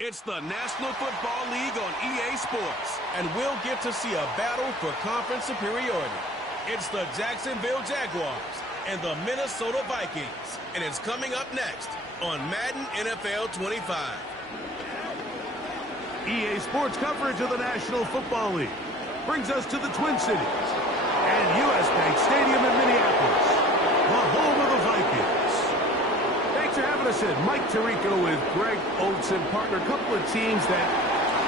It's the National Football League on EA Sports, and we'll get to see a battle for conference superiority. It's the Jacksonville Jaguars and the Minnesota Vikings, and it's coming up next on Madden NFL 25. EA Sports coverage of the National Football League brings us to the Twin Cities and U.S. Bank Stadium in Minneapolis, the home of the Vikings. Thanks for having us in. Mike Tirico with Greg Olson, partner. A couple of teams that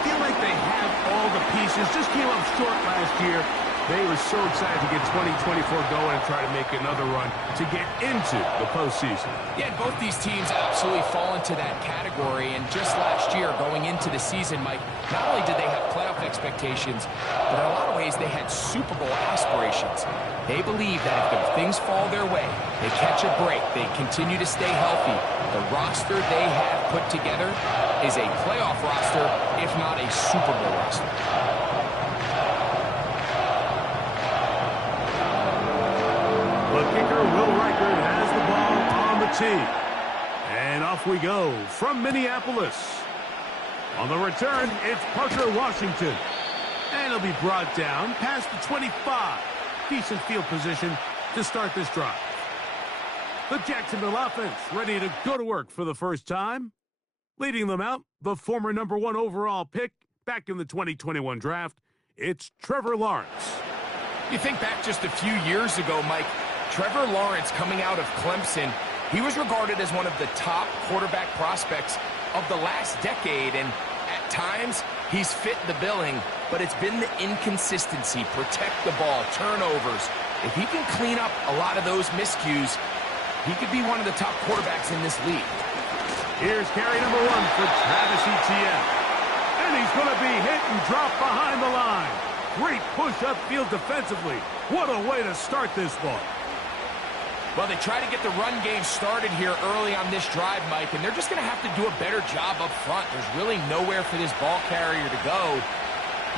feel like they have all the pieces, just came up short last year. They were so excited to get 2024 going and try to make another run to get into the postseason. Yeah, both these teams absolutely fall into that category. And just last year, going into the season, Mike, not only did they have playoff expectations, but in a lot of ways they had Super Bowl aspirations. They believe that if things fall their way, they catch a break, they continue to stay healthy, the roster they have put together is a playoff roster, if not a Super Bowl roster. The kicker, Will Reichert, has the ball on the tee. And off we go from Minneapolis. On the return, it's Parker Washington. And he'll be brought down past the 25. Decent field position to start this drive. The Jacksonville offense ready to go to work for the first time. Leading them out, the former #1 overall pick back in the 2021 draft, it's Trevor Lawrence. You think back just a few years ago, Mike, Trevor Lawrence coming out of Clemson, he was regarded as one of the top quarterback prospects of the last decade, and at times he's fit the billing, but it's been the inconsistency, protect the ball, turnovers. If he can clean up a lot of those miscues, he could be one of the top quarterbacks in this league. Here's carry #1 for Travis Etienne. And he's going to be hit and dropped behind the line. Great push upfield defensively. What a way to start this ball. Well, they try to get the run game started here early on this drive, Mike, and they're just going to have to do a better job up front. There's really nowhere for this ball carrier to go.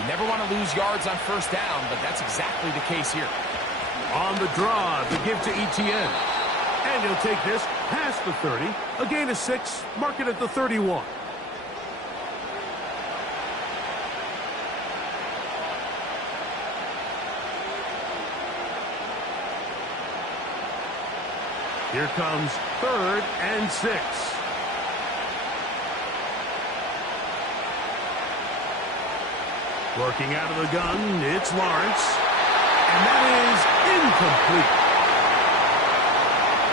You never want to lose yards on first down, but that's exactly the case here. On the draw, the give to Etienne. And he'll take this past the 30. A gain of 6, mark it at the 31. Here comes 3rd and 6. Working out of the gun, it's Lawrence. And that is incomplete.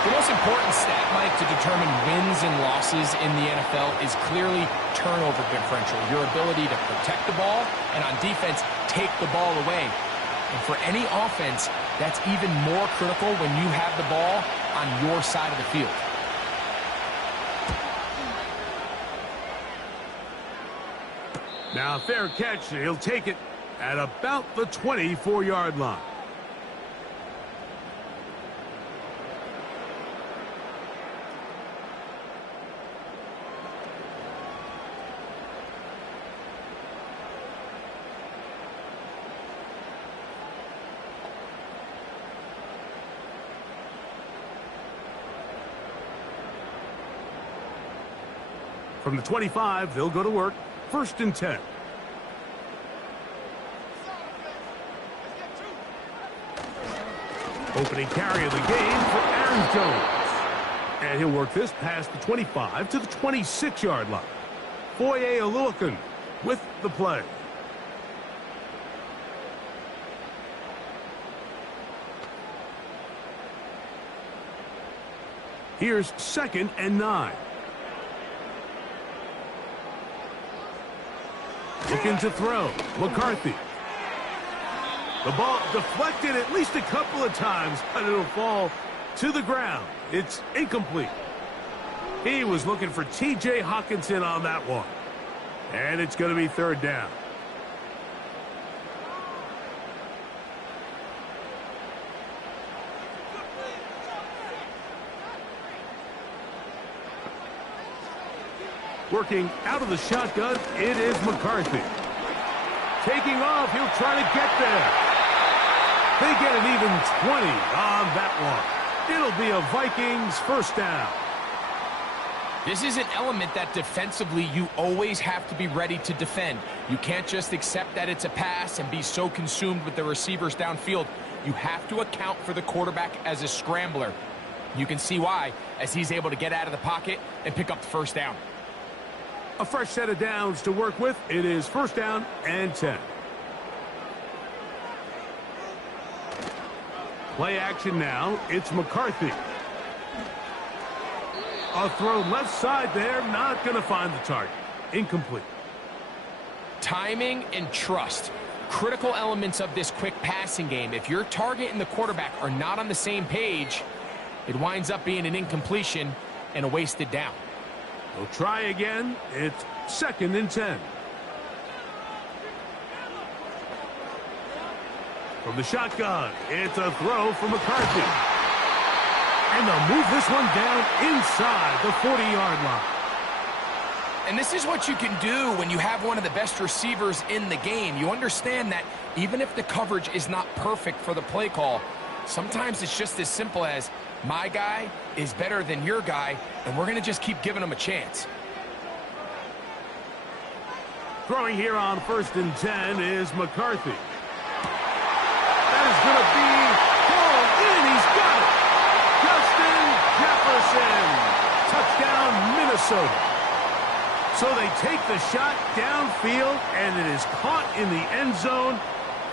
The most important stat, Mike, to determine wins and losses in the NFL is clearly turnover differential, your ability to protect the ball and on defense take the ball away. And for any offense, that's even more critical when you have the ball on your side of the field. Now, fair catch. He'll take it at about the 24-yard line. From the 25, they'll go to work. 1st and 10. Opening carry of the game for Aaron Jones. And he'll work this past the 25 to the 26-yard line. Foye Oluokun with the play. Here's 2nd and 9. Looking to throw. McCarthy. The ball deflected at least a couple of times, but it'll fall to the ground. It's incomplete. He was looking for T.J. Hockenson on that one. And it's going to be 3rd down. Working out of the shotgun, it is McCarthy. Taking off, he'll try to get there. They get an even 20 on that one. It'll be a Vikings 1st down. This is an element that defensively you always have to be ready to defend. You can't just accept that it's a pass and be so consumed with the receivers downfield. You have to account for the quarterback as a scrambler. You can see why, as he's able to get out of the pocket and pick up the first down. A fresh set of downs to work with. It is first down and 10. Play action now. It's McCarthy. A throw left side there. Not going to find the target. Incomplete. Timing and trust. Critical elements of this quick passing game. If your target and the quarterback are not on the same page, it winds up being an incompletion and a wasted down. We'll try again. It's second and 10. From the shotgun, it's a throw from McCarthy. And they'll move this one down inside the 40-yard line. And this is what you can do when you have one of the best receivers in the game. You understand that even if the coverage is not perfect for the play call, sometimes it's just as simple as, my guy is better than your guy, and we're going to just keep giving him a chance. Throwing here on first and 10 is McCarthy. That is going to be hauled in. He's got it. Justin Jefferson. Touchdown, Minnesota. So they take the shot downfield, and it is caught in the end zone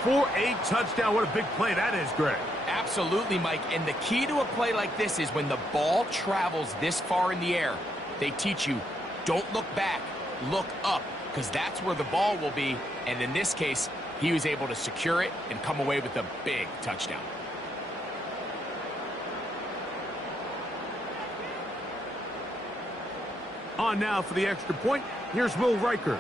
for a touchdown. What a big play that is, Greg. Absolutely, Mike. And the key to a play like this is when the ball travels this far in the air, they teach you, don't look back, look up, because that's where the ball will be. And in this case, he was able to secure it and come away with a big touchdown. On now for the extra point. Here's Will Riker.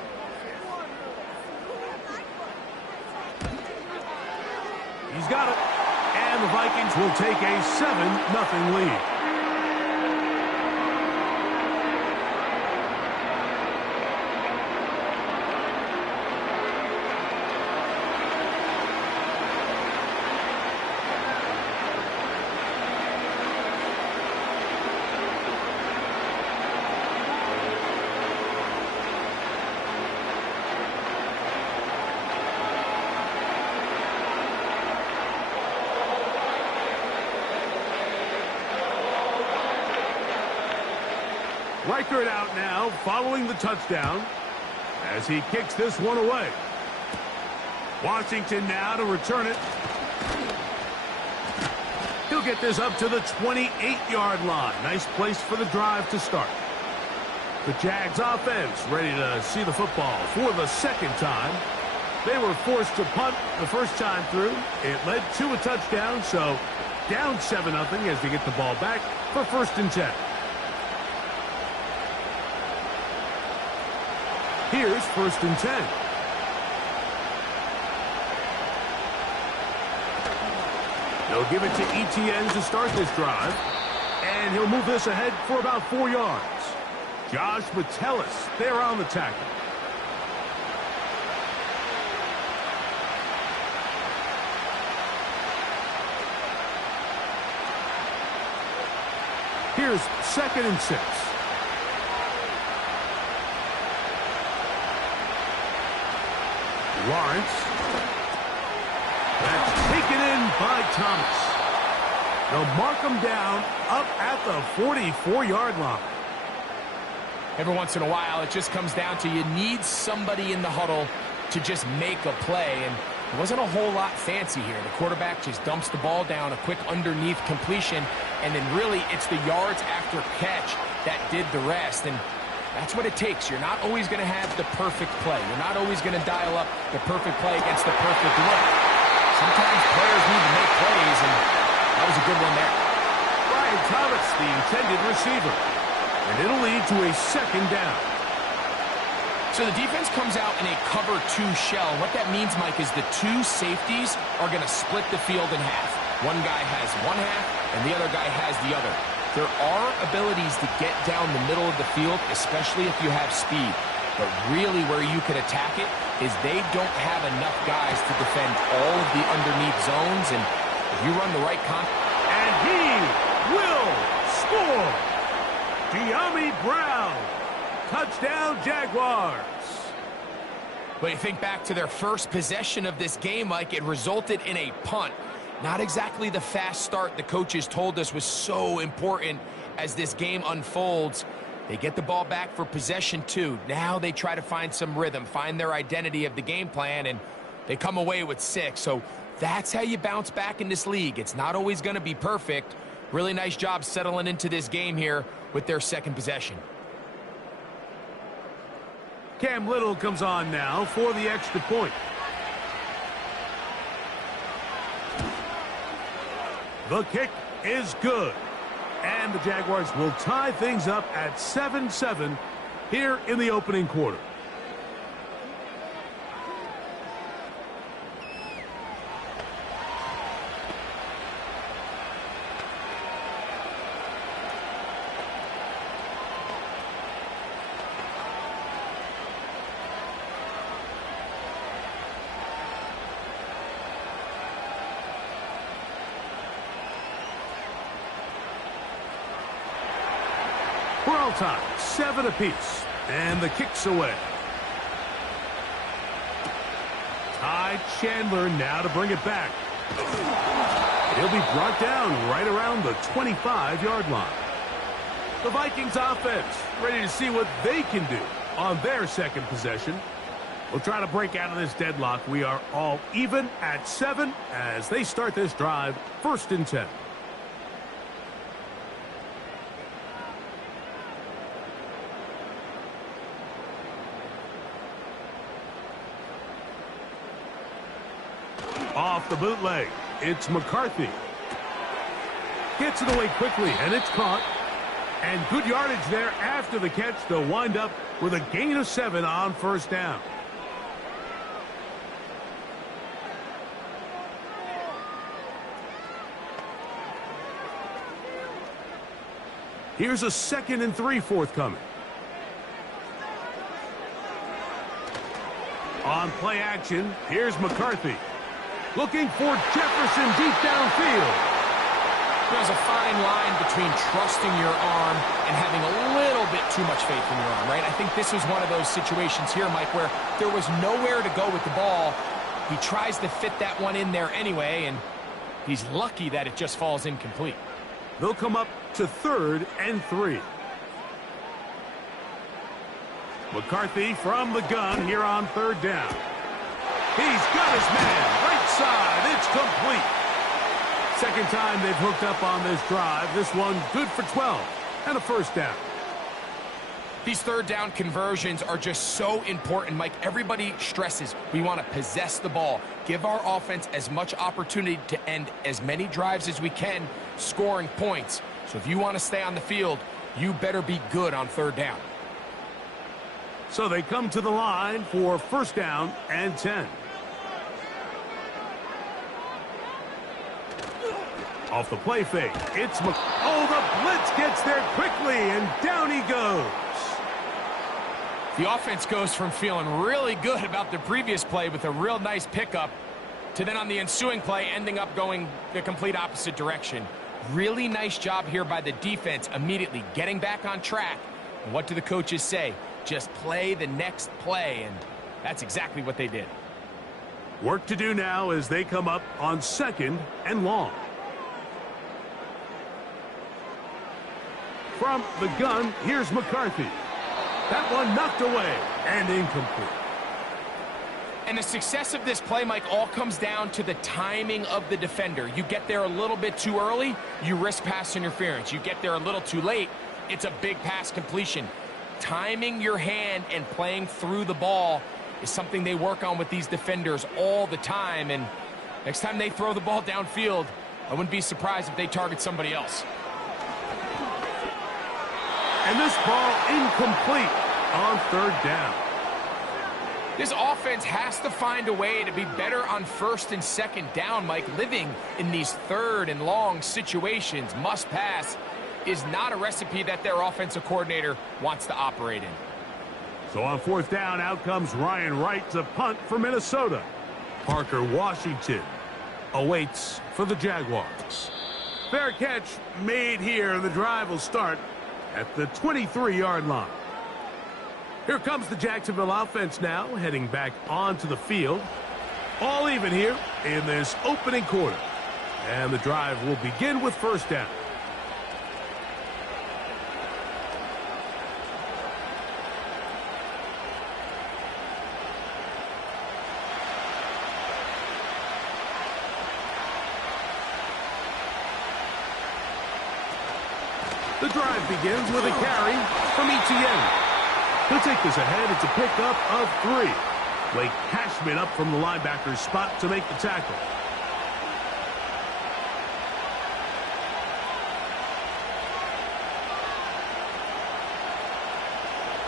He's got it. And the Vikings will take a 7-0 lead. Riker out now, following the touchdown, as he kicks this one away. Washington now to return it. He'll get this up to the 28-yard line. Nice place for the drive to start. The Jags offense ready to see the football for the second time. They were forced to punt the first time through. It led to a touchdown, so down 7-0 as they get the ball back for first and 10. Here's first and 10. They'll give it to Etienne to start this drive. And he'll move this ahead for about 4 yards. Josh Metellus there on the tackle. Here's second and 6. Lawrence. That's taken in by Thomas. They'll mark him down up at the 44-yard line. Every once in a while, it just comes down to you need somebody in the huddle to just make a play. And it wasn't a whole lot fancy here. The quarterback just dumps the ball down, a quick underneath completion, and then really it's the yards after catch that did the rest. And that's what it takes. You're not always going to have the perfect play. You're not always going to dial up the perfect play against the perfect look. Sometimes players need to make plays, and that was a good one there. Brian Thomas, the intended receiver. And it'll lead to a second down. So the defense comes out in a cover 2 shell. What that means, Mike, is the 2 safeties are going to split the field in half. One guy has one half, and the other guy has the other. There are abilities to get down the middle of the field, especially if you have speed. But really where you can attack it is they don't have enough guys to defend all of the underneath zones. And if you run the right and he will score. Giammi Brown. Touchdown, Jaguars. But you think back to their first possession of this game, Mike, it resulted in a punt. Not exactly the fast start the coaches told us was so important as this game unfolds. They get the ball back for possession 2. Now they try to find some rhythm, find their identity of the game plan, and they come away with 6. So that's how you bounce back in this league. It's not always going to be perfect. Really nice job settling into this game here with their second possession. Cam Little comes on now for the extra point. The kick is good. And the Jaguars will tie things up at 7-7 here in the opening quarter. We're all tied, 7 apiece, and the kick's away. Ty Chandler now to bring it back. He'll be brought down right around the 25-yard line. The Vikings offense ready to see what they can do on their second possession. We'll try to break out of this deadlock. We are all even at 7 as they start this drive, 1st and 10. Off the bootleg, it's McCarthy. Gets it away quickly, and it's caught. And good yardage there after the catch. They'll wind up with a gain of 7 on 1st down. Here's a 2nd and 3 forthcoming. On play action, here's McCarthy. Looking for Jefferson deep downfield. There's a fine line between trusting your arm and having a little bit too much faith in your arm, right? I think this was one of those situations here, Mike, where there was nowhere to go with the ball. He tries to fit that one in there anyway, and he's lucky that it just falls incomplete. They'll come up to 3rd and 3. McCarthy from the gun here on 3rd down. He's got his man. Right side. It's complete. Second time they've hooked up on this drive. This one good for 12 and a 1st down. These 3rd down conversions are just so important, Mike. Everybody stresses we want to possess the ball, give our offense as much opportunity to end as many drives as we can, scoring points. So if you want to stay on the field, you better be good on 3rd down. So they come to the line for 1st down and 10. Off the play fake, it's the blitz gets there quickly, and down he goes. The offense goes from feeling really good about the previous play with a real nice pickup to then on the ensuing play ending up going the complete opposite direction. Really nice job here by the defense immediately getting back on track. And what do the coaches say? Just play the next play, and that's exactly what they did. Work to do now as they come up on 2nd and long. From the gun, here's McCarthy. That one knocked away and incomplete. And the success of this play, Mike, all comes down to the timing of the defender. You get there a little bit too early, you risk pass interference. You get there a little too late, it's a big pass completion. Timing your hand and playing through the ball is something they work on with these defenders all the time. And next time they throw the ball downfield, I wouldn't be surprised if they target somebody else. And this ball incomplete on 3rd down. This offense has to find a way to be better on 1st and 2nd down, Mike. Living in these 3rd and long situations, must pass, is not a recipe that their offensive coordinator wants to operate in. So on 4th down, out comes Ryan Wright to punt for Minnesota. Parker Washington awaits for the Jaguars. Fair catch made here. The drive will start at the 23-yard line. Here comes the Jacksonville offense now, heading back onto the field. All even here in this opening quarter. And the drive will begin with first down. The drive begins with a carry from Etienne. He'll take this ahead. It's a pickup of 3. Blake Cashman up from the linebacker's spot to make the tackle.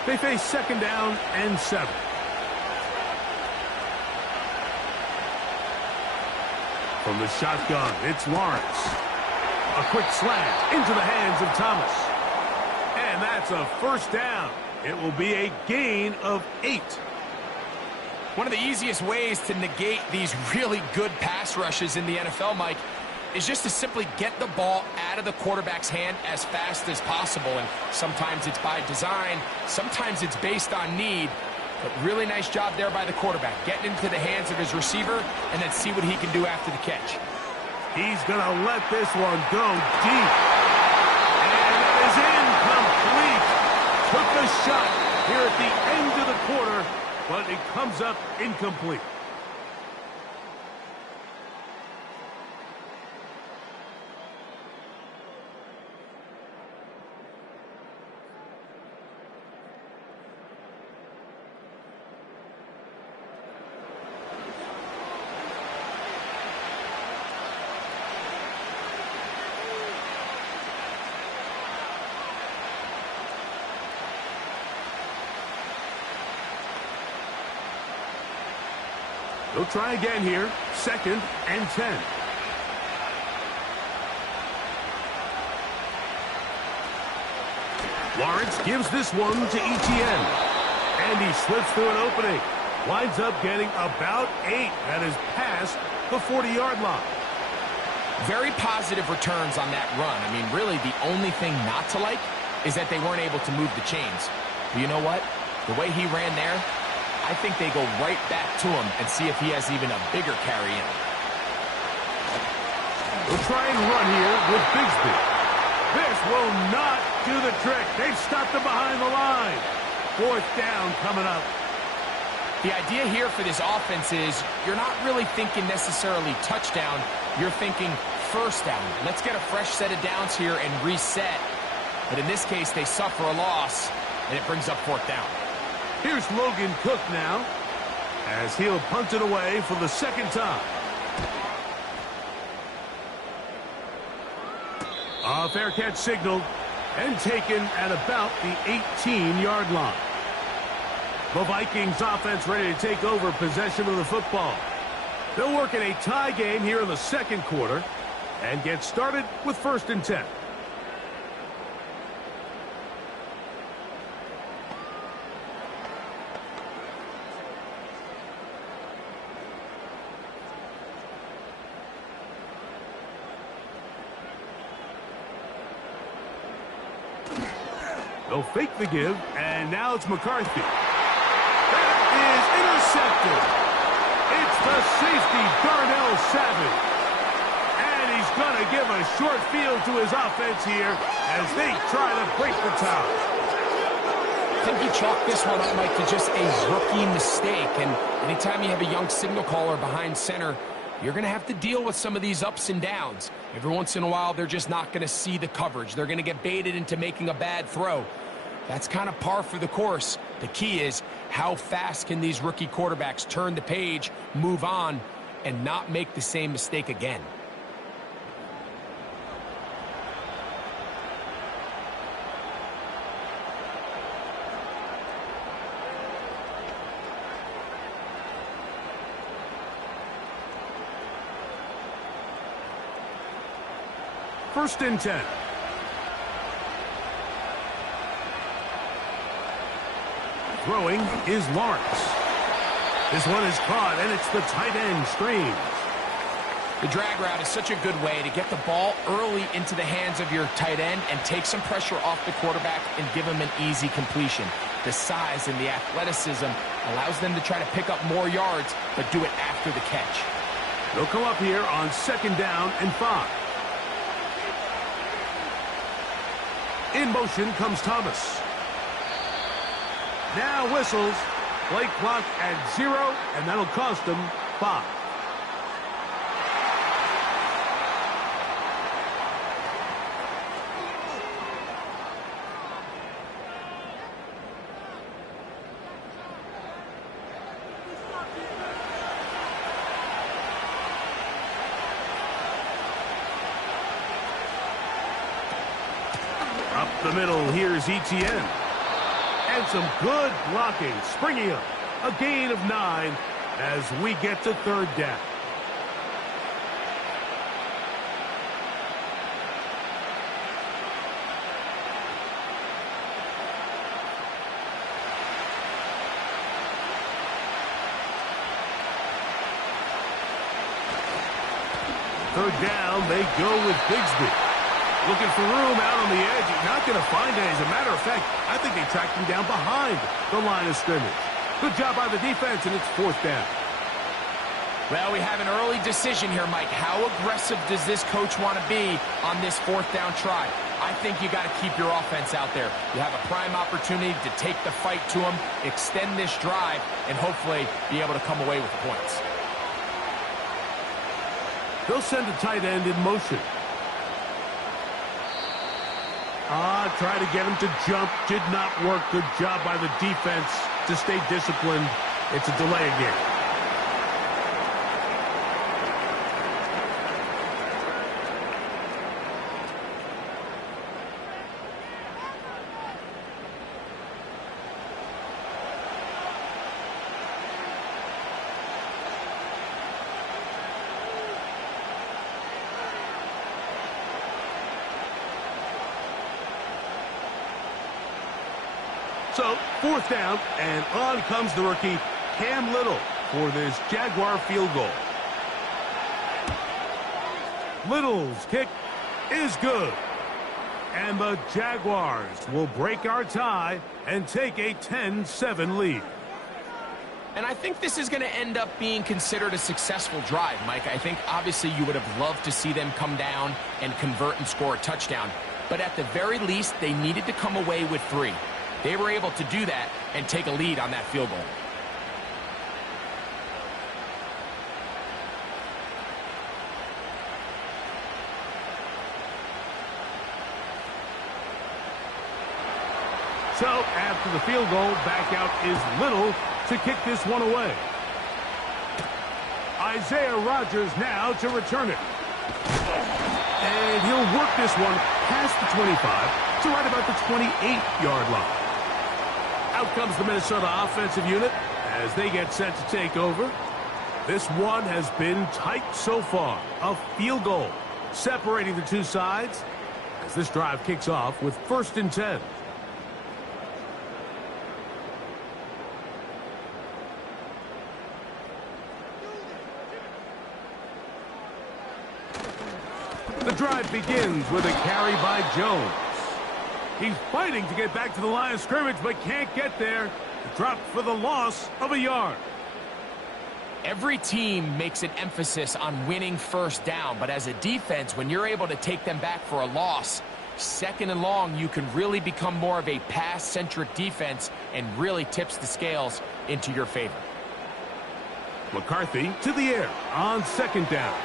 They face second down and 7. From the shotgun, it's Lawrence. A quick slant into the hands of Thomas. And that's a first down. It will be a gain of 8. One of the easiest ways to negate these really good pass rushes in the NFL, Mike, is just to simply get the ball out of the quarterback's hand as fast as possible. And sometimes it's by design, sometimes it's based on need. But really nice job there by the quarterback, getting into the hands of his receiver and then see what he can do after the catch. He's going to let this one go deep. And it is incomplete. Took a shot here at the end of the quarter, but it comes up incomplete. They'll try again here. Second and 10. Lawrence gives this one to Etienne. And he slips through an opening. Winds up getting about 8. That is past the 40-yard line. Very positive returns on that run. I mean, really, the only thing not to like is that they weren't able to move the chains. But you know what? The way he ran there, I think they go right back to him and see if he has even a bigger carry in him. We'll try and run here with Bigsby. This will not do the trick. They've stopped him behind the line. Fourth down coming up. The idea here for this offense is you're not really thinking necessarily touchdown. You're thinking first down. Let's get a fresh set of downs here and reset. But in this case, they suffer a loss, and it brings up fourth down. Here's Logan Cook now, as he'll punt it away for the second time. A fair catch signaled and taken at about the 18-yard line. The Vikings offense ready to take over possession of the football. They'll work in a tie game here in the second quarter and get started with first and 10. They'll fake the give, and now it's McCarthy. That is intercepted. It's the safety, Darnell Savage. And he's going to give a short field to his offense here as they try to break the tie. I think you chalk this one up, Mike, to just a rookie mistake. And anytime you have a young signal caller behind center, you're going to have to deal with some of these ups and downs. Every once in a while, they're just not going to see the coverage. They're going to get baited into making a bad throw. That's kind of par for the course. The key is how fast can these rookie quarterbacks turn the page, move on, and not make the same mistake again. First and 10. Throwing is Lawrence. This one is caught, and it's the tight end, Streams. The drag route is such a good way to get the ball early into the hands of your tight end and take some pressure off the quarterback and give him an easy completion. The size and the athleticism allows them to try to pick up more yards, but do it after the catch. They'll come up here on 2nd down and 5. In motion comes Thomas. Now whistles. Play clock at 0, and that'll cost them 5. Up the middle, here's ETN. And some good blocking, springing up. A gain of 9 as we get to 3rd down. Third down, they go with Bigsby. Looking for room out on the edge. Not going to find it. As a matter of fact, I think they tracked him down behind the line of scrimmage. Good job by the defense, and it's 4th down. Well, we have an early decision here, Mike. How aggressive does this coach want to be on this 4th down try? I think you got to keep your offense out there. You have a prime opportunity to take the fight to them, extend this drive, and hopefully be able to come away with points. They'll send a tight end in motion. Try to get him to jump. Did not work. Good job by the defense to stay disciplined. It's a delay again. So, 4th down, and on comes the rookie, Cam Little, for this Jaguar field goal. Little's kick is good. And the Jaguars will break our tie and take a 10-7 lead. And I think this is going to end up being considered a successful drive, Mike. I think obviously you would have loved to see them come down and convert and score a touchdown. But at the very least, they needed to come away with 3. They were able to do that and take a lead on that field goal. So, after the field goal, back out is Little to kick this one away. Isaiah Rodgers now to return it. And he'll work this one past the 25 to right about the 28-yard line. Out comes the Minnesota offensive unit as they get set to take over. This one has been tight so far. A field goal separating the two sides as this drive kicks off with 1st and 10. The drive begins with a carry by Jones. He's fighting to get back to the line of scrimmage, but can't get there. Dropped for the loss of a yard. Every team makes an emphasis on winning 1st down, but as a defense, when you're able to take them back for a loss, 2nd and long, you can really become more of a pass-centric defense and really tips the scales into your favor. McCarthy to the air on 2nd down.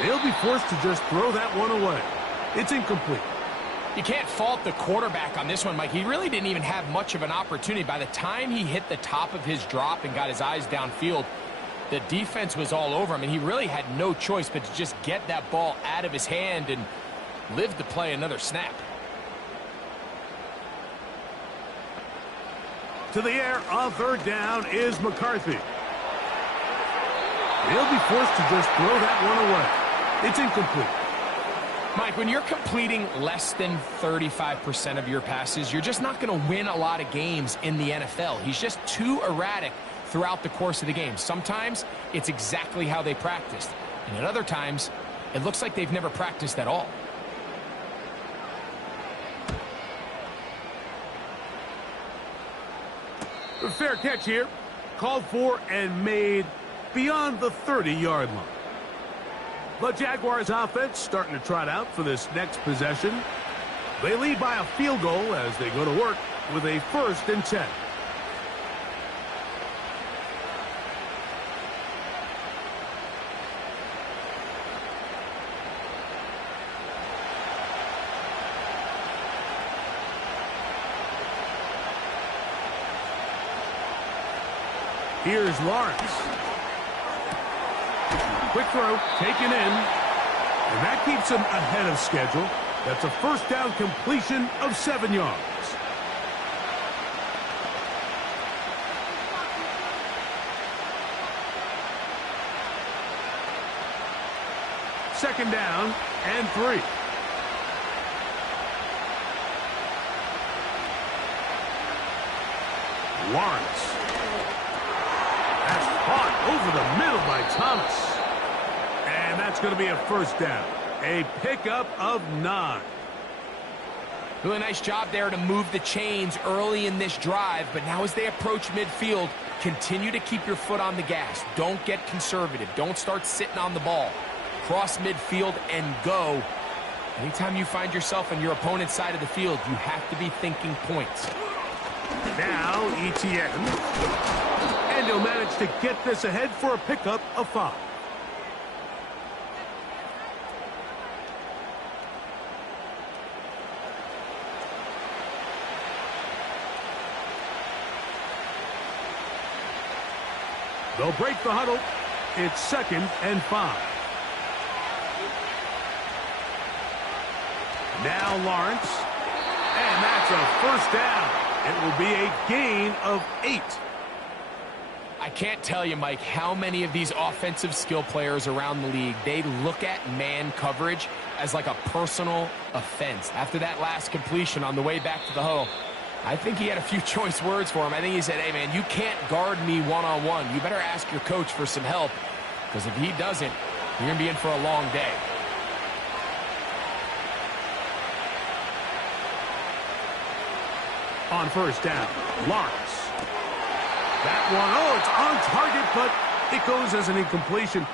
They'll be forced to just throw that one away. It's incomplete. You can't fault the quarterback on this one, Mike. He really didn't even have much of an opportunity. By the time he hit the top of his drop and got his eyes downfield, the defense was all over him, and he really had no choice but to just get that ball out of his hand and live to play another snap. To the air on 3rd down is McCarthy. They'll be forced to just throw that one away. It's incomplete. Mike, when you're completing less than 35% of your passes, you're just not going to win a lot of games in the NFL. He's just too erratic throughout the course of the game. Sometimes it's exactly how they practiced. And at other times, it looks like they've never practiced at all. A fair catch here. Called for and made beyond the 30-yard line. The Jaguars offense starting to trot out for this next possession. They lead by a field goal as they go to work with a 1st and 10. Here's Lawrence. Quick throw, taken in. And that keeps him ahead of schedule. That's a 1st down completion of 7 yards. Second down and 3. Lawrence. That's caught over the middle by Thomas. And that's going to be a 1st down. A pickup of 9. Really nice job there to move the chains early in this drive, but now as they approach midfield, continue to keep your foot on the gas. Don't get conservative. Don't start sitting on the ball. Cross midfield and go. Anytime you find yourself on your opponent's side of the field, you have to be thinking points. Now ETN. And he'll manage to get this ahead for a pickup of 5. They'll break the huddle. It's 2nd and 5. Now Lawrence. And that's a 1st down. It will be a gain of 8. I can't tell you, Mike, how many of these offensive skill players around the league, they look at man coverage as like a personal offense. After that last completion on the way back to the huddle, I think he had a few choice words for him. I think he said, hey, man, you can't guard me one-on-one. You better ask your coach for some help, because if he doesn't, you're going to be in for a long day. On 1st down, Lawrence. That one, oh, it's on target, but it goes as an incompletion.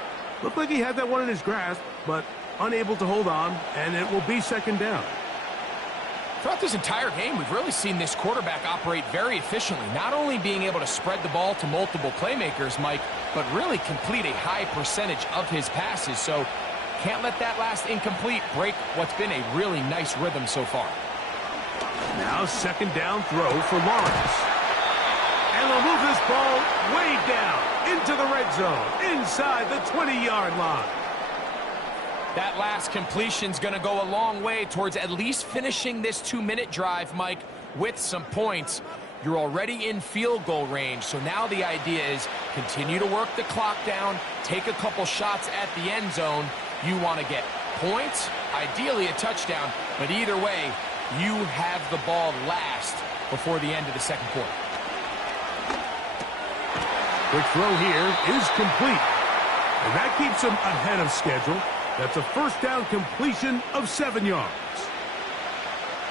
Looked like he had that one in his grasp, but unable to hold on, and it will be 2nd down. Throughout this entire game, we've really seen this quarterback operate very efficiently, not only being able to spread the ball to multiple playmakers, Mike, but really complete a high percentage of his passes. So can't let that last incomplete break what's been a really nice rhythm so far. Now 2nd down throw for Lawrence. And they'll move this ball way down into the red zone, inside the 20-yard line. That last completion's going to go a long way towards at least finishing this 2-minute drive, Mike, with some points. You're already in field goal range, so now the idea is continue to work the clock down, take a couple shots at the end zone. You want to get points, ideally a touchdown, but either way, you have the ball last before the end of the 2nd quarter. Quick throw here is complete. And that keeps him ahead of schedule. That's a 1st down completion of 7 yards.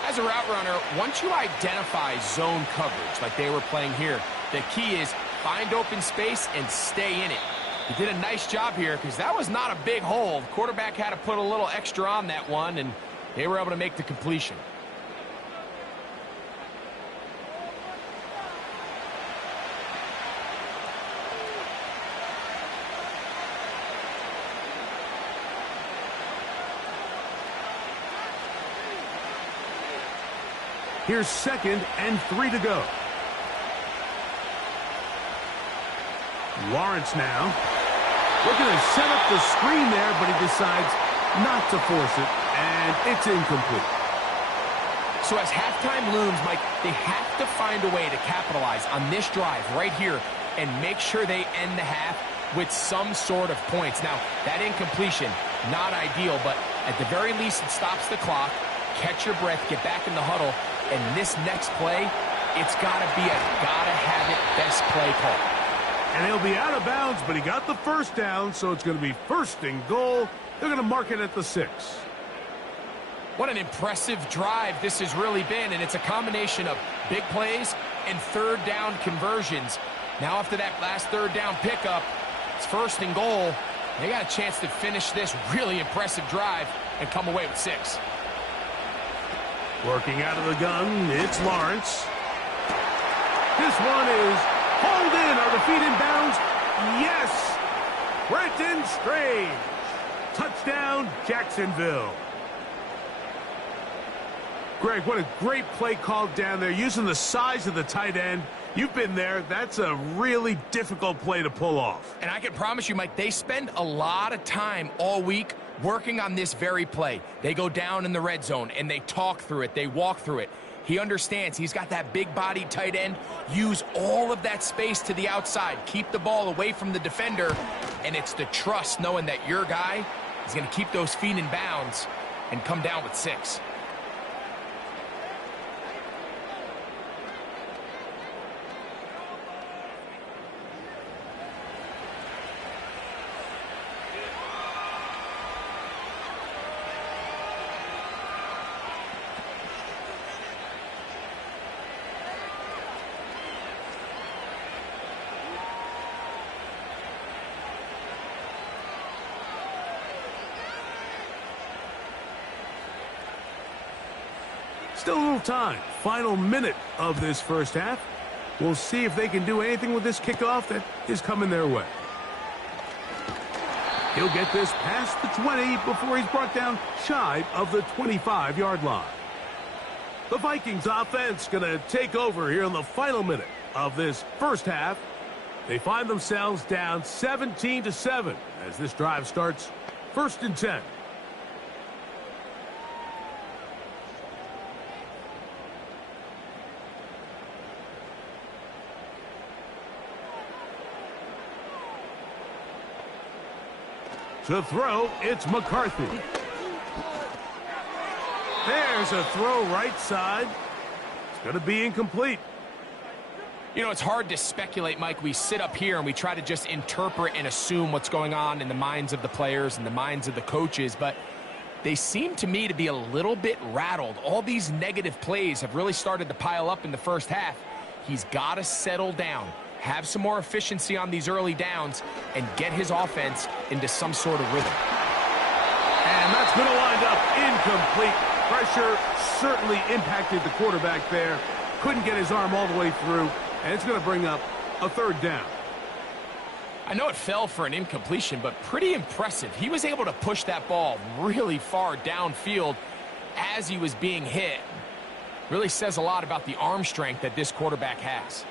As a route runner, once you identify zone coverage like they were playing here, the key is find open space and stay in it. He did a nice job here because that was not a big hole. The quarterback had to put a little extra on that one, and they were able to make the completion. Here's 2nd and 3 to go. Lawrence now. Looking to set up the screen there, but he decides not to force it, and it's incomplete. So as halftime looms, Mike, they have to find a way to capitalize on this drive right here and make sure they end the half with some sort of points. Now, that incompletion, not ideal, but at the very least, it stops the clock. Catch your breath, get back in the huddle, and this next play, it's got to be a gotta-have-it best play call. And he'll be out of bounds, but he got the first down, so it's going to be first and goal. They're going to mark it at the 6. What an impressive drive this has really been, and it's a combination of big plays and third down conversions. Now after that last third down pickup, it's first and goal. They got a chance to finish this really impressive drive and come away with 6. Working out of the gun, it's Lawrence. This one is hauled in. Are the feet in bounds? Yes! Brenton Strange. Touchdown, Jacksonville. Greg, what a great play called down there, using the size of the tight end. You've been there. That's a really difficult play to pull off. And I can promise you, Mike, they spend a lot of time all week working on this very play. They go down in the red zone, and they talk through it. They walk through it. He understands he's got that big-bodied tight end. Use all of that space to the outside. Keep the ball away from the defender, and it's the trust knowing that your guy is going to keep those feet in bounds and come down with 6. Still a little time. Final minute of this first half. We'll see if they can do anything with this kickoff that is coming their way. He'll get this past the 20 before he's brought down shy of the 25-yard line. The Vikings offense going to take over here in the final minute of this first half. They find themselves down 17-7 as this drive starts first and 10. To throw, it's McCarthy. There's a throw right side. It's going to be incomplete. You know, it's hard to speculate, Mike. We sit up here and we try to just interpret and assume what's going on in the minds of the players and the minds of the coaches, but they seem to me to be a little bit rattled. All these negative plays have really started to pile up in the first half. He's got to settle down, have some more efficiency on these early downs, and get his offense into some sort of rhythm. And that's going to wind up incomplete. Pressure certainly impacted the quarterback there. Couldn't get his arm all the way through, and it's going to bring up a third down. I know it fell for an incompletion, but pretty impressive. He was able to push that ball really far downfield as he was being hit. Really says a lot about the arm strength that this quarterback has.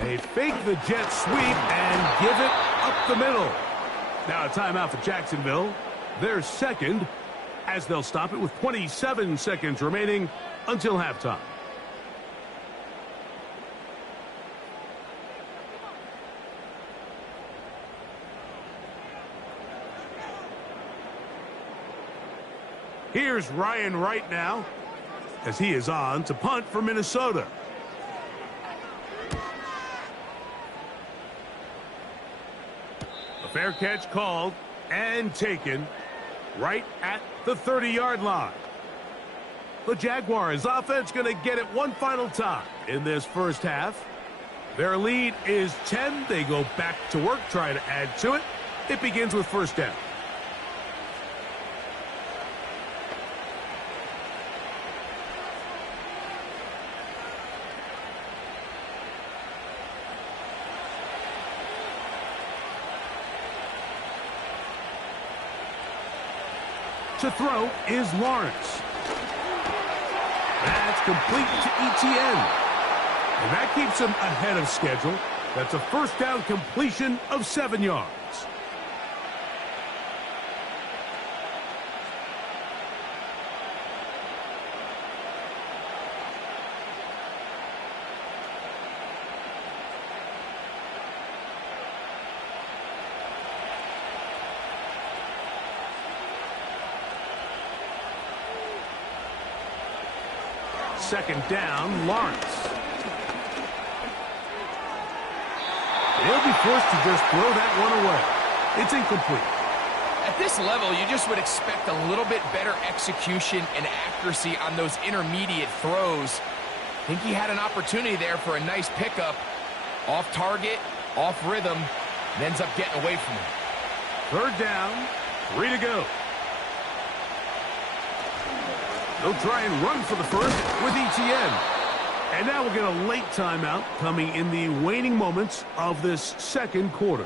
They fake the jet sweep and give it up the middle. Now a timeout for Jacksonville. Their second, as they'll stop it with 27 seconds remaining until halftime. Here's Ryan Wright now, as he is on to punt for Minnesota. A fair catch called and taken right at the 30-yard line. The Jaguars offense going to get it one final time in this first half. Their lead is 10. They go back to work, try to add to it. It begins with first down. To throw is Lawrence. That's complete to ETN. And that keeps him ahead of schedule. That's a first down completion of 7 yards. Second down, Lawrence. They'll be forced to just throw that one away. It's incomplete. At this level, you just would expect a little bit better execution and accuracy on those intermediate throws. I think he had an opportunity there for a nice pickup. Off target, off rhythm, and ends up getting away from him. Third down, 3 to go. They'll try and run for the first with ETN. And now we'll get a late timeout coming in the waning moments of this second quarter.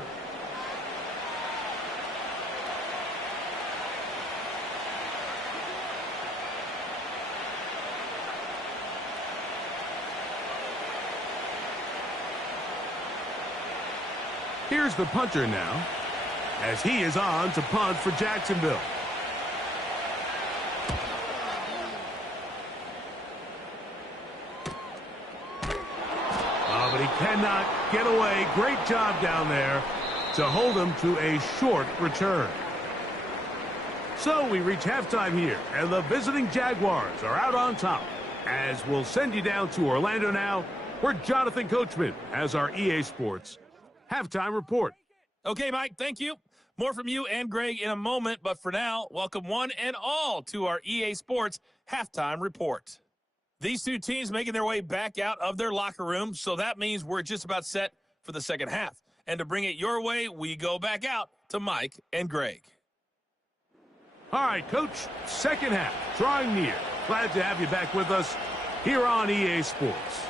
Here's the punter now, as he is on to punt for Jacksonville. But he cannot get away. Great job down there to hold him to a short return. So we reach halftime here, and the visiting Jaguars are out on top. As we'll send you down to Orlando now, where Jonathan Coachman has our EA Sports halftime report. Okay, Mike, thank you. More from you and Greg in a moment, but for now, welcome one and all to our EA Sports halftime report. These two teams making their way back out of their locker room, so that means we're just about set for the second half. And to bring it your way, we go back out to Mike and Greg. All right, Coach, second half, drawing near. Glad to have you back with us here on EA Sports.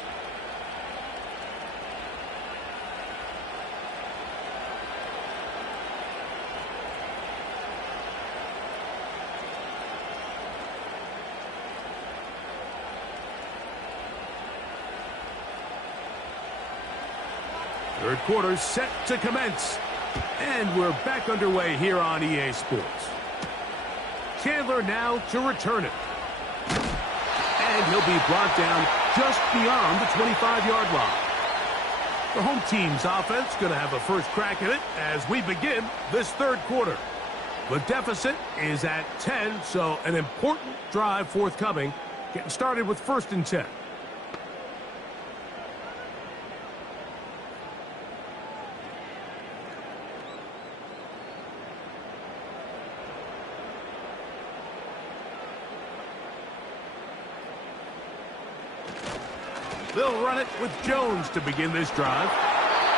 Third quarter set to commence. And we're back underway here on EA Sports. Chandler now to return it. And he'll be brought down just beyond the 25-yard line. The home team's offense going to have a first crack at it as we begin this third quarter. The deficit is at 10, so an important drive forthcoming. Getting started with 1st and 10. They'll run it with Jones to begin this drive.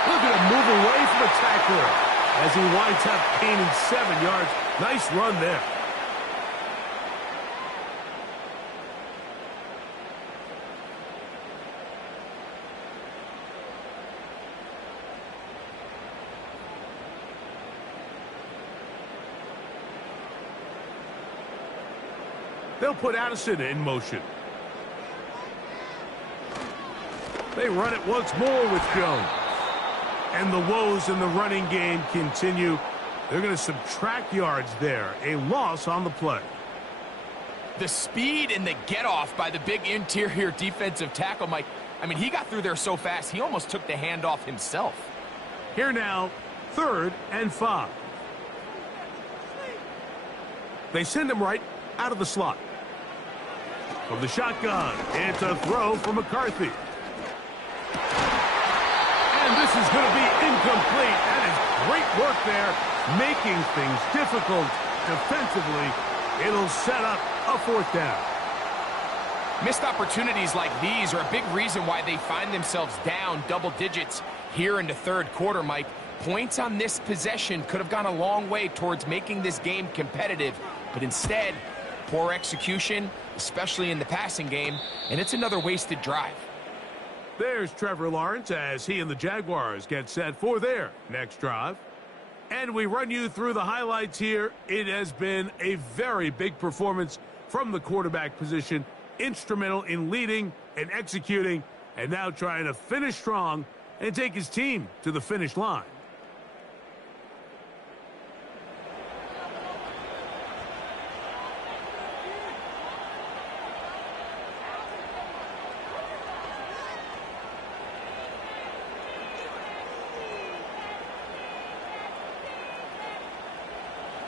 Look at him move away from the tackler as he winds up gaining 7 yards. Nice run there. They'll put Addison in motion. They run it once more with Jones. And the woes in the running game continue. They're going to subtract yards there. A loss on the play. The speed and the get-off by the big interior defensive tackle, Mike. I mean, he got through there so fast, he almost took the handoff himself. Here now, 3rd and 5. They send him right out of the slot. From the shotgun, it's a throw for McCarthy. And this is going to be incomplete. That is great work there, making things difficult defensively. It'll set up a 4th down. Missed opportunities like these are a big reason why they find themselves down double digits here in the third quarter, Mike. Points on this possession could have gone a long way towards making this game competitive, but instead, poor execution, especially in the passing game, and it's another wasted drive. There's Trevor Lawrence as he and the Jaguars get set for their next drive. And we run you through the highlights here. It has been a very big performance from the quarterback position. Instrumental in leading and executing, and now trying to finish strong and take his team to the finish line.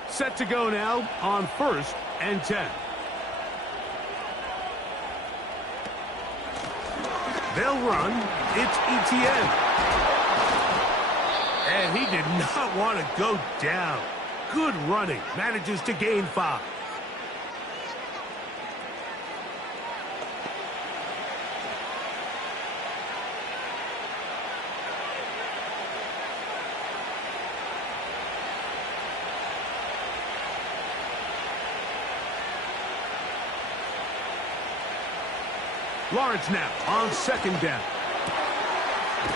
Set to go now on 1st and 10. They'll run. It's ETN. And he did not want to go down. Good running. Manages to gain 5. Lawrence now on 2nd down.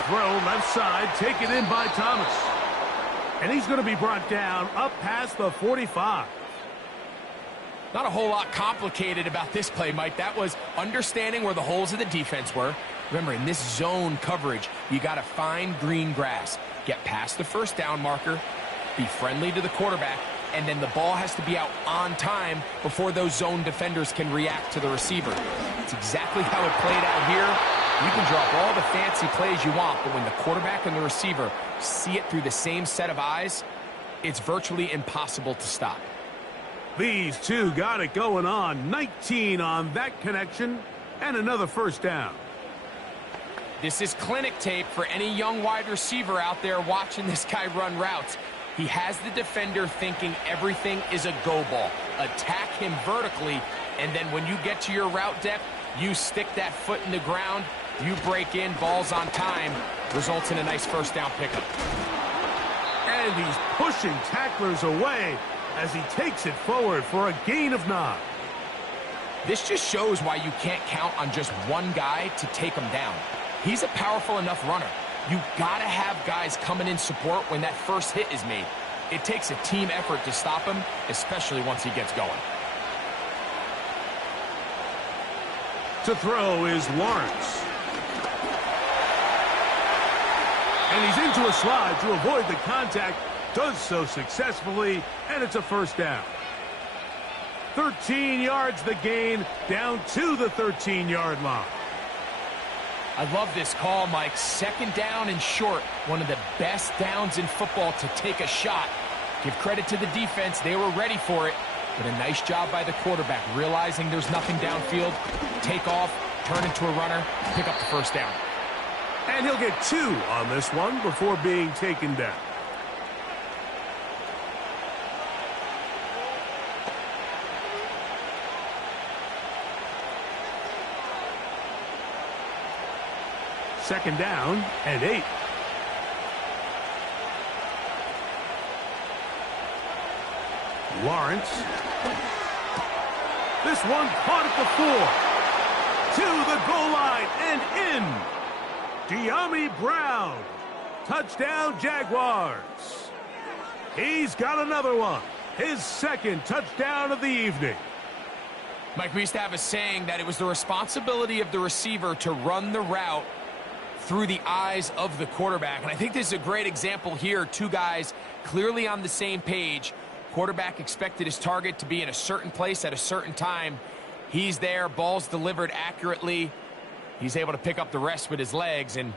Throw left side, taken in by Thomas. And he's going to be brought down up past the 45. Not a whole lot complicated about this play, Mike. That was understanding where the holes of the defense were. Remember, in this zone coverage, you got to find green grass. Get past the 1st down marker, be friendly to the quarterback, and then the ball has to be out on time before those zone defenders can react to the receiver. It's exactly how it played out here. You can drop all the fancy plays you want, but when the quarterback and the receiver see it through the same set of eyes, it's virtually impossible to stop. These two got it going on. 19 on that connection, and another 1st down. This is clinic tape for any young wide receiver out there watching this guy run routes. He has the defender thinking everything is a go ball. Attack him vertically, and then when you get to your route depth, you stick that foot in the ground, you break in, balls on time, results in a nice 1st down pickup. And he's pushing tacklers away as he takes it forward for a gain of 9. This just shows why you can't count on just one guy to take him down. He's a powerful enough runner. You gotta have guys coming in support when that first hit is made. It takes a team effort to stop him, especially once he gets going. To throw is Lawrence. And he's into a slide to avoid the contact. Does so successfully, and it's a 1st down. 13 yards the gain, down to the 13-yard line. I love this call, Mike. 2nd down and short. One of the best downs in football to take a shot. Give credit to the defense. They were ready for it. But a nice job by the quarterback, realizing there's nothing downfield. Take off, turn into a runner, pick up the 1st down. And he'll get 2 on this one before being taken down. Second down and 8. Lawrence. This one caught at the 4. To the goal line and in. De'Ami Brown. Touchdown, Jaguars. He's got another one. His 2nd touchdown of the evening. Mike, we used to have a saying that it was the responsibility of the receiver to run the route through the eyes of the quarterback. And I think this is a great example here. 2 guys clearly on the same page. Quarterback expected his target to be in a certain place at a certain time. He's there, ball's delivered accurately. He's able to pick up the rest with his legs, and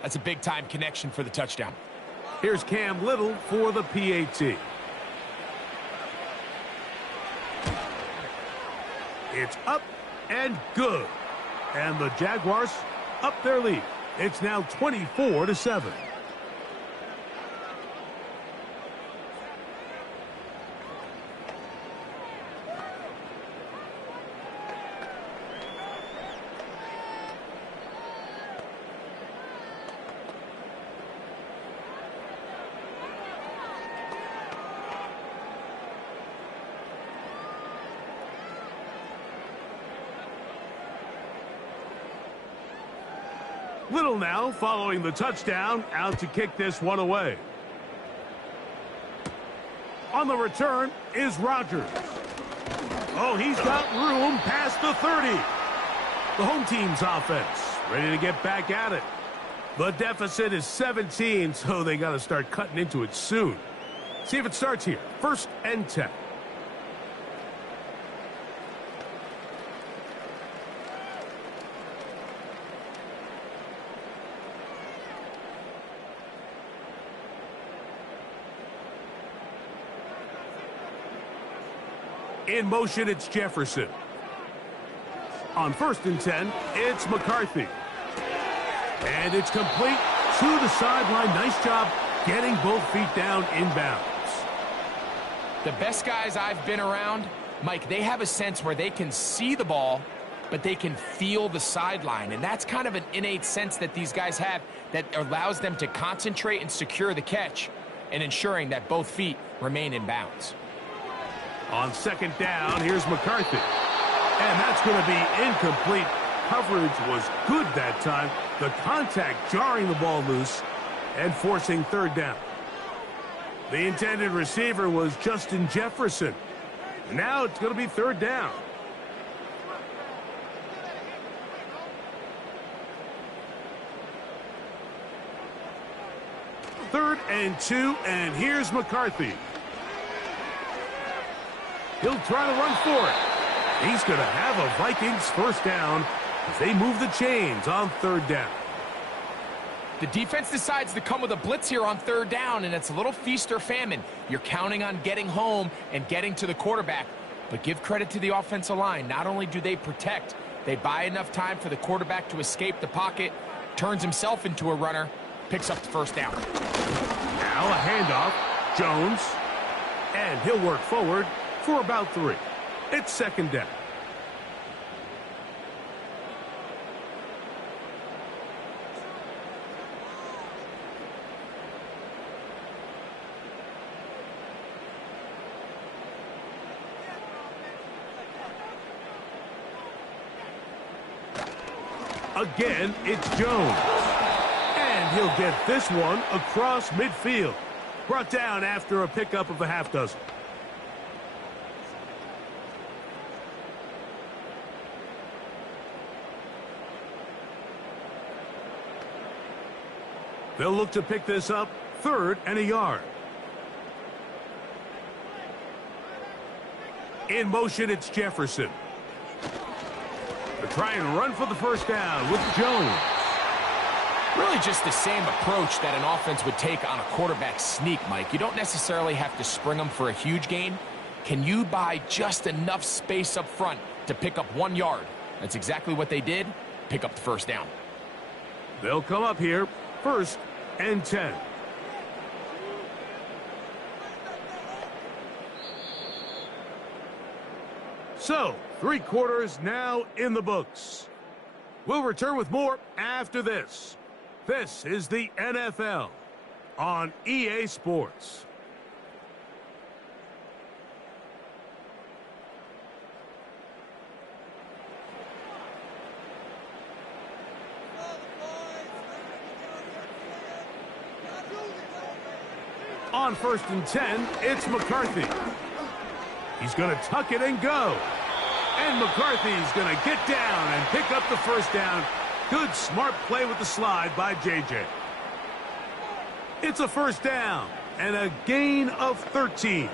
that's a big-time connection for the touchdown. Here's Cam Little for the PAT. It's up and good. And the Jaguars up their lead. It's now 24-7. Little now following the touchdown, out to kick this one away. On the return is Rodgers. Oh, he's got room past the 30. The home team's offense ready to get back at it. The deficit is 17, so they got to start cutting into it soon. See if it starts here. 1st and 10. In motion, it's Jefferson. On 1st and 10, it's McCarthy. And it's complete to the sideline. Nice job getting both feet down inbounds. The best guys I've been around, Mike, they have a sense where they can see the ball, but they can feel the sideline. And that's kind of an innate sense that these guys have that allows them to concentrate and secure the catch and ensuring that both feet remain in bounds. On second down, here's McCarthy. And that's going to be incomplete. Coverage was good that time. The contact jarring the ball loose and forcing third down. The intended receiver was Justin Jefferson. Now it's going to be third down. Third and 2, and here's McCarthy. He'll try to run for it. He's going to have a Vikings first down as they move the chains on third down. The defense decides to come with a blitz here on third down, and it's a little feast or famine. You're counting on getting home and getting to the quarterback. But give credit to the offensive line. Not only do they protect, they buy enough time for the quarterback to escape the pocket, turns himself into a runner, picks up the first down. Now a handoff. Jones. And he'll work forward for about 3. It's second down. Again, it's Jones. And he'll get this one across midfield. Brought down after a pickup of a half dozen. They'll look to pick this up, 3rd and a yard. In motion, it's Jefferson. They'll try and run for the first down with Jones. Really just the same approach that an offense would take on a quarterback sneak, Mike. You don't necessarily have to spring them for a huge gain. Can you buy just enough space up front to pick up 1 yard? That's exactly what they did. Pick up the first down. They'll come up here, 1st and 10. So, 3 quarters now in the books. We'll return with more after this. This is the NFL on EA Sports. On 1st and 10, it's McCarthy. He's going to tuck it and go. And McCarthy's going to get down and pick up the first down. Good, smart play with the slide by J.J. It's a first down and a gain of 13.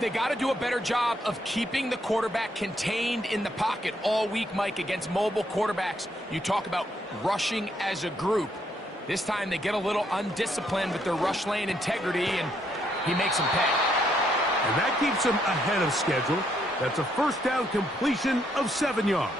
They got to do a better job of keeping the quarterback contained in the pocket all week, Mike, against mobile quarterbacks. You talk about rushing as a group. This time they get a little undisciplined with their rush lane integrity, and he makes them pay. And that keeps him ahead of schedule. That's a first down completion of 7 yards.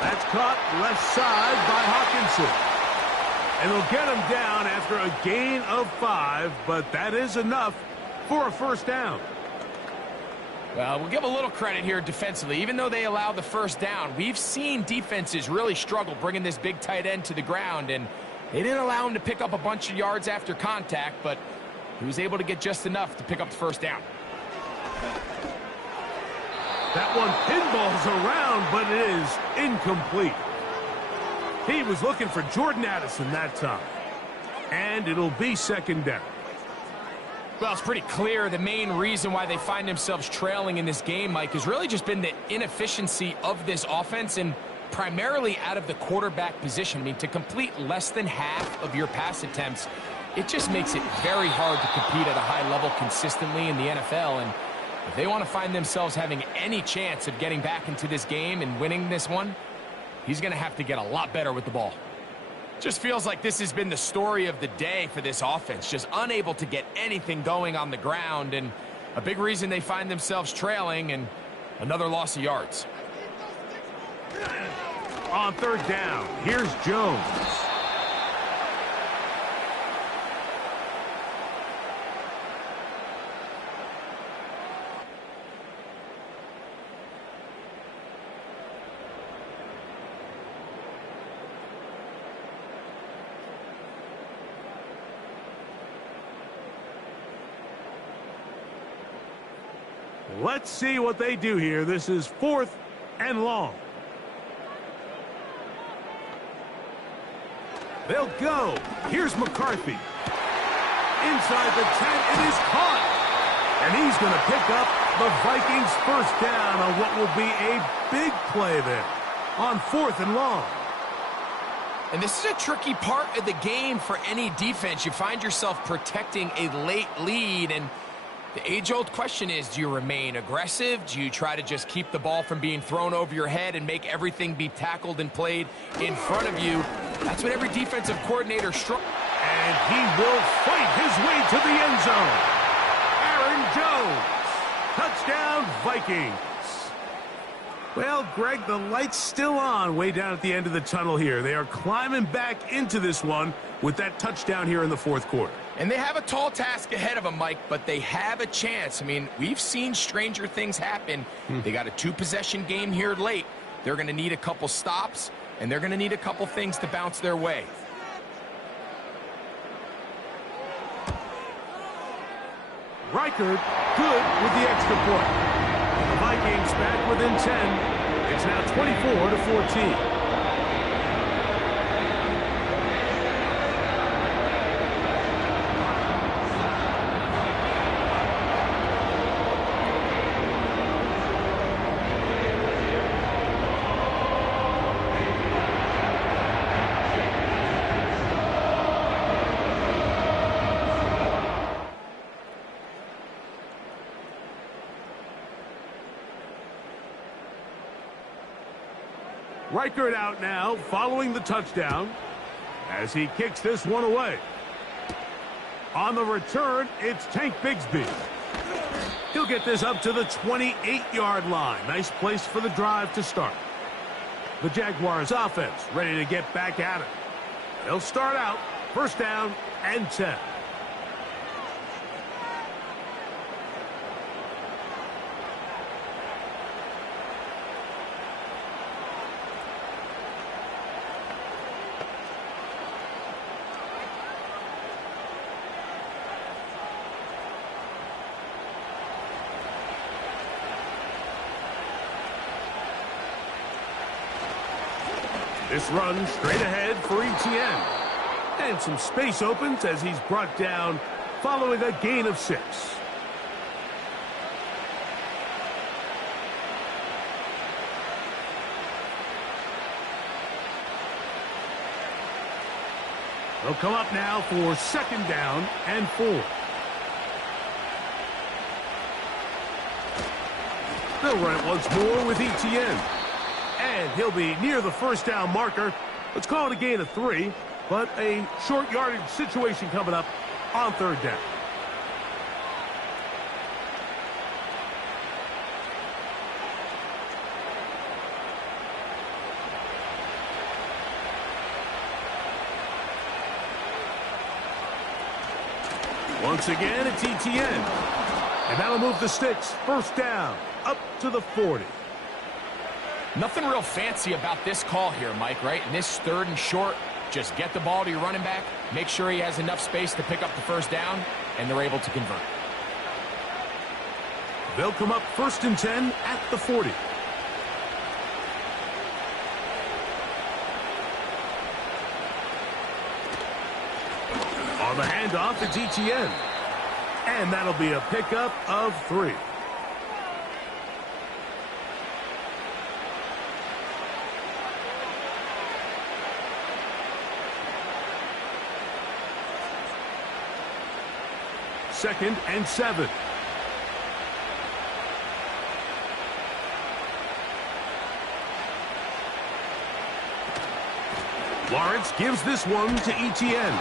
That's caught left side by Hawkinson. And they'll get him down after a gain of 5, but that is enough for a first down. Well, we'll give a little credit here defensively. Even though they allow the first down, we've seen defenses really struggle bringing this big tight end to the ground, and they didn't allow him to pick up a bunch of yards after contact, but he was able to get just enough to pick up the first down. That one pinballs around, but it is incomplete. He was looking for Jordan Addison that time. And it'll be second down. Well, it's pretty clear the main reason why they find themselves trailing in this game, Mike, has really just been the inefficiency of this offense and primarily out of the quarterback position. I mean, to complete less than half of your pass attempts, it just makes it very hard to compete at a high level consistently in the NFL. And if they want to find themselves having any chance of getting back into this game and winning this one, he's going to have to get a lot better with the ball. Just feels like this has been the story of the day for this offense. Just unable to get anything going on the ground, and a big reason they find themselves trailing, and another loss of yards. On third down, here's Jones. Let's see what they do here. This is 4th and long. They'll go. Here's McCarthy. Inside the 10, it is caught. And he's going to pick up the Vikings' first down on what will be a big play there on 4th and long. And this is a tricky part of the game for any defense. You find yourself protecting a late lead, and the age-old question is, do you remain aggressive? Do you try to just keep the ball from being thrown over your head and make everything be tackled and played in front of you? That's what every defensive coordinator struggles. And he will fight his way to the end zone. Aaron Jones. Touchdown, Vikings. Well, Greg, the light's still on way down at the end of the tunnel here. They are climbing back into this one with that touchdown here in the 4th quarter. And they have a tall task ahead of them, Mike, but they have a chance. I mean, we've seen stranger things happen. They got a 2-possession game here late. They're going to need a couple stops, and they're going to need a couple things to bounce their way. Reichard, good with the extra point. The Vikings back within 10. It's now 24-14. Reichard out now, following the touchdown, as he kicks this one away. On the return, it's Tank Bigsby. He'll get this up to the 28-yard line. Nice place for the drive to start. The Jaguars offense ready to get back at it. They'll start out, 1st down and 10. This run straight ahead for Etienne. And some space opens as he's brought down following a gain of 6. They'll come up now for 2nd down and 4. They'll run it once more with Etienne. And he'll be near the 1st down marker. Let's call it a gain of 3, but a short yardage situation coming up on 3rd down. Once again, it's Etienne. And that'll move the sticks. 1st down, up to the 40. Nothing real fancy about this call here, Mike, right? In this 3rd and short, just get the ball to your running back, make sure he has enough space to pick up the 1st down, and they're able to convert. They'll come up 1st and 10 at the 40. On the handoff, it's Etienne. And that'll be a pickup of 3. Second and 7. Lawrence gives this one to Etienne.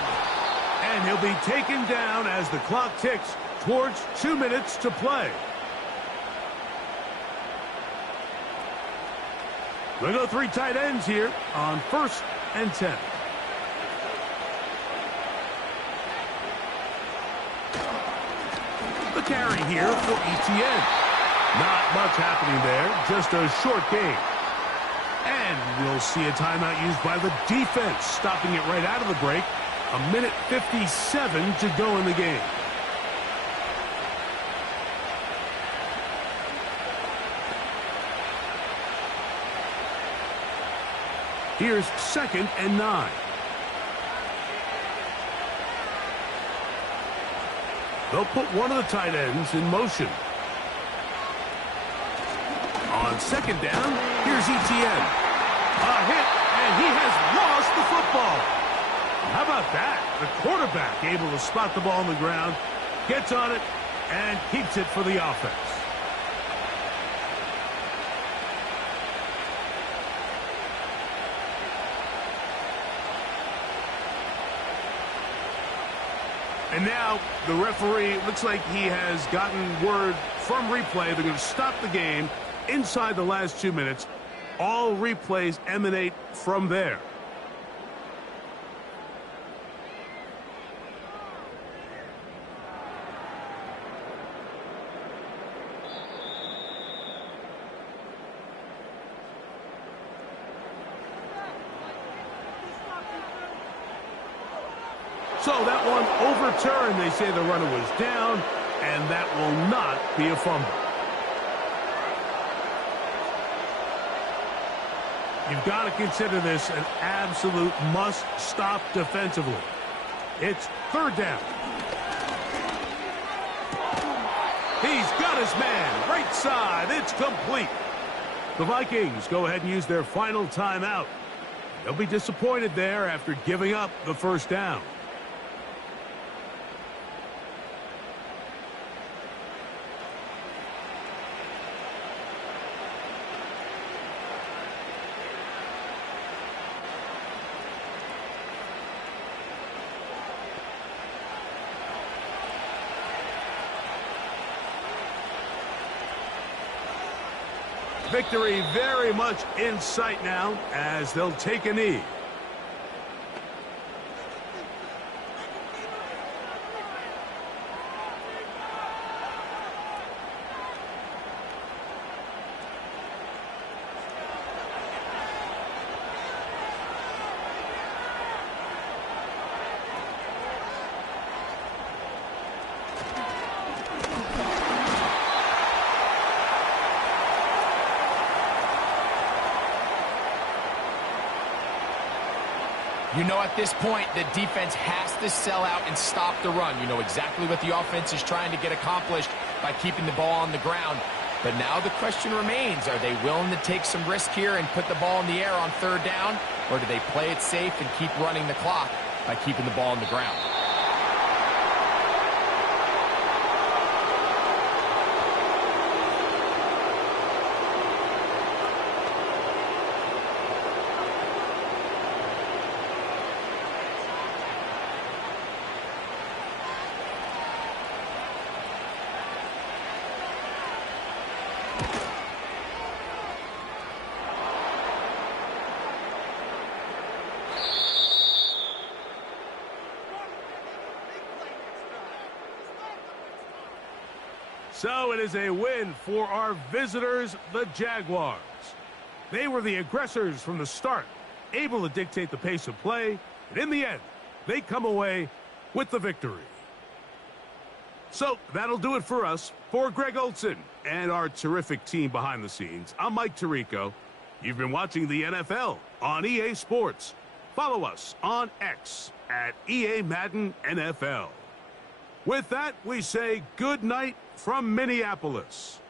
And he'll be taken down as the clock ticks towards 2 minutes to play. We'll go 3 tight ends here on 1st and 10. The carry here for Etienne. Not much happening there, just a short game. And we'll see a timeout used by the defense, stopping it right out of the break. 1:57 to go in the game. Here's 2nd and 9. They'll put one of the tight ends in motion. On 2nd down, here's Etienne. A hit, and he has lost the football. How about that? The quarterback able to spot the ball on the ground, gets on it, and keeps it for the offense. And now the referee looks like he has gotten word from replay. They're going to stop the game inside the last 2 minutes. All replays emanate from there. So that one overturned. They say the runner was down, and that will not be a fumble. You've got to consider this an absolute must-stop defensively. It's 3rd down. He's got his man, right side. It's complete. The Vikings go ahead and use their final timeout. They'll be disappointed there after giving up the 1st down. Victory very much in sight now as they'll take a knee. You know, at this point, the defense has to sell out and stop the run. You know exactly what the offense is trying to get accomplished by keeping the ball on the ground. But now the question remains, are they willing to take some risk here and put the ball in the air on 3rd down? Or do they play it safe and keep running the clock by keeping the ball on the ground? So it is a win for our visitors, the Jaguars. They were the aggressors from the start, able to dictate the pace of play, and in the end, they come away with the victory. So that'll do it for us. For Greg Olson and our terrific team behind the scenes, I'm Mike Tirico. You've been watching the NFL on EA Sports. Follow us on X at EA Madden NFL. With that, we say good night from Minneapolis.